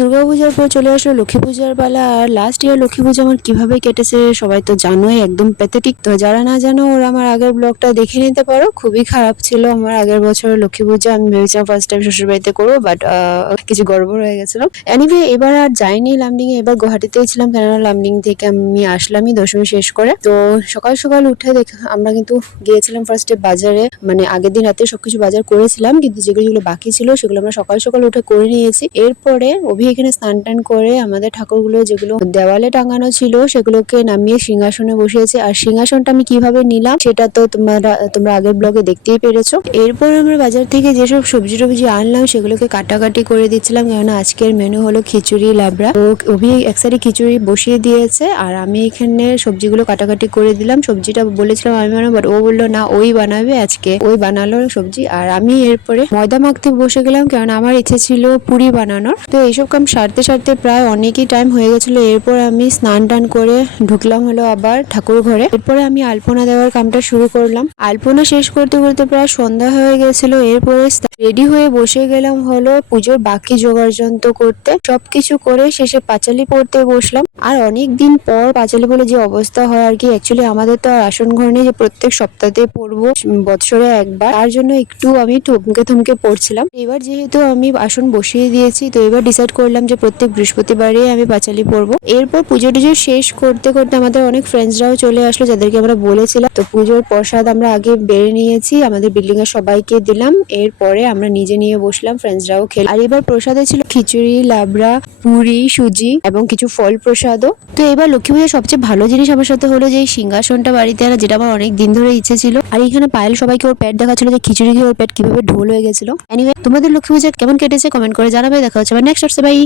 দুর্গাপূজার পর চলে আসলো লক্ষ্মী পূজার পালা। আর লাস্ট ইয়ার লক্ষ্মী পূজা আমার কিভাবে কেটেছে সবাই তো জানোই, একদম প্যাথেটিক। তো যারা না জানো ওরা আমার আগের ব্লগটা দেখে নিতে পারো। খুবই খারাপ ছিল আমার আগের বছর লক্ষ্মী পূজা। আমি ভেবেছিলাম ফার্স্ট টাইম শ্বশুর বাড়িতে করবো, বাট কিছু গড়বড় হয়ে গেছিল। এনিওয়ে এবার আর যাইনি লামডিং এ, এবার গুয়াহাটিতেই ছিলাম, কেননা লামডিং থেকে আমি আসলামই দশমী শেষ করে। তো সকাল সকাল উঠে আমরা কিন্তু গিয়েছিলাম ফার্স্টে বাজারে, মানে আগের দিন রাতে সবকিছু বাজার করেছিলাম, কিন্তু যেগুলো বাকি ছিল সেগুলো আমরা সকাল সকাল উঠে করে নিয়েছি। এরপরে অভি এখানে স্নান টান করে আমাদের ঠাকুরগুলো যেগুলো দেওয়ালে টাঙানো ছিল সেগুলোকে নামিয়ে সিংহাসনে বসিয়েছে। আর সিংহাসনটা আমি কিভাবে নিলাম সেটা তো তোমরা আগের ব্লগে দেখতেই পেরেছো। এরপর আমরা বাজার থেকে যেসব সবজি টবজি আনলাম সেগুলোকে কাটাকাটি করে দিচ্ছিলাম, কেননা আজকের মেনু হলো খিচুড়ি লাবড়া। তো অভি এক সাইডে খিচুড়ি বসিয়ে দিয়েছে আর আমি এখানে সবজিগুলো কাটাকাটি করে দিলাম। সবজিটা বলেছিলাম আমি বানাবো, বাট ও বললো না ওই বানাবে আজকে, ওই বানালো সবজি। আর আমি এরপরে ময়দা মাখতে বসে গেলাম, কারণ আমার ইচ্ছে ছিল পুরি বানানোর। তো এইসব কাম সারতে সারতে প্রায় অনেকই টাইম হয়ে গেছিল। এরপর আমি স্নান টান করে ঢুকলাম হলো আবার ঠাকুর ঘরে। এরপরে আমি আলপনা দেওয়ার কামটা শুরু করলাম। আলপনা শেষ করতে করতে প্রায় সন্ধ্যা হয়ে গেছিল। এরপরে রেডি হয়ে বসে গেলাম হলো পুজোর বাকি জোগাড় যন্ত্র করতে। সবকিছু করে শেষে পাঁচালি পড়তে বসলাম। আর অনেক দিন পর পাঁচালি বলে যে অবস্থা হয় আর কি। অ্যাকচুয়ালি আমাদের তো আর আসন ঘর নেই যে প্রত্যেক সপ্তাহে পড়বো, বছরে একবার। তার জন্য একটু আমি থমকে থমকে পড়ছিলাম। এবার যেহেতু আমি আসন বসিয়ে দিয়েছি, তো এবার ডিসাইড করলাম যে প্রত্যেক বৃহস্পতিবারে আমি পাঁচালি পড়বো। এরপর পুজো টুজো শেষ করতে করতে আমাদের অনেক ফ্রেন্ডসরাও চলে আসলো, যাদেরকে আমরা বলেছিলাম। তো পুজোর প্রসাদ আমরা আগে বেড়ে নিয়েছি, আমাদের বিল্ডিং এর সবাইকে দিলাম। এরপরে আমরা নিজে নিয়ে বসলাম, ফ্রেন্ডসরাও খেল। আর এবার প্রসাদে ছিল খিচুড়ি, লাবড়া, পুরি, সুজি এবং কিছু ফল প্রসাদও। তো এবার লক্ষ্মী পূজার সবচেয়ে ভালো জিনিস আমার সাথে হলো যে এই সিংহাসনটা বাড়িতে আনা, যেটা আমার অনেক দিন ধরে ইচ্ছে ছিল। আর এখানে পায়েল সবাইকে ওর পেট দেখাচ্ছিল যে খিচুড়ি খেয়ে ওর পেট কিভাবে ঢোল হয়ে গেছিল। এনিওয়ে তোমাদের লক্ষ্মী পূজা কেমন কেটেছে কমেন্ট করে জানাবে। দেখা হচ্ছে আবার নেক্সট বাই।